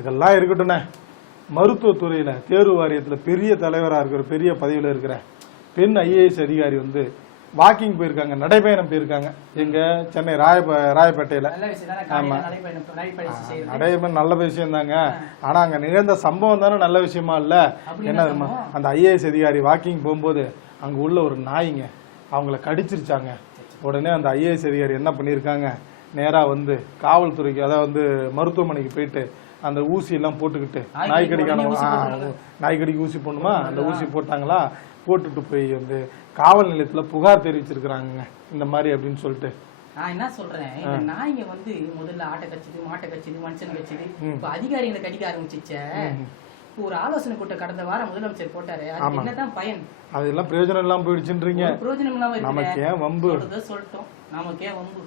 இதெல்லாம் இருக்கட்டும்ண்ணே, மருத்துவத்துறையில தேர்வு வாரியத்துல பெரிய தலைவரா இருக்கிற, பெரிய பதவியில இருக்கிற பெண் ஐஏஎஸ் அதிகாரி வந்து வாக்கிங் போயிருக்காங்க, நடைபயணம் போயிருக்காங்க. எங்க சென்னை ராயப்பேட்டையில. ஆமா, நடைபயணம் நல்ல விஷயம் தாங்க. ஆனா அங்க நிகழ்ந்த சம்பவம் தானே நல்ல விஷயமா இல்ல? என்ன அந்த ஐஏஎஸ் அதிகாரி வாக்கிங் போகும்போது அங்க உள்ள ஒரு நாய்ங்க அவங்கள கடிச்சிருச்சாங்க. உடனே அந்த ஐஏஎஸ் அதிகாரி என்ன பண்ணிருக்காங்க, நேரா வந்து காவல்துறைக்கு, அதாவது வந்து மருத்துவமனைக்கு போயிட்டு அந்த ஊசி எல்லாம் போட்டுக்கிட்டு, நாய்க்கடிக்கு ஊசி போடணுமா, அந்த ஊசி போட்டாங்களா, போட்டுட்டு போய் வந்து காவல் நிலையத்துல புகார் தெரிவிச்சிருக்கிறாங்க இந்த மாதிரி அப்படின்னு சொல்லிட்டு. நான் என்ன சொல்றேன், இந்த நாய்ங்க வந்து முதல்ல ஆட்டை கச்சுது, மாட்டை கச்சுது, மனுஷன் கச்சுது, இப்ப அதிகாரிகளை கடிக்க ஆரம்பிச்சிச்ச. ஒரு ஆலோசனை கூட்டம் கடந்த வாரம் முதலமைச்சர் போட்டாரு, அதுக்கு என்னதான் பயன்? அதெல்லாம் பிரயோஜனம் இல்லாம போயிடுச்சுன்றீங்க. பிரயோஜனம் இல்லாம நமக்கு ஏன் வம்பு? சொல்லிட்டோம், நமக்கு ஏன் வம்பு?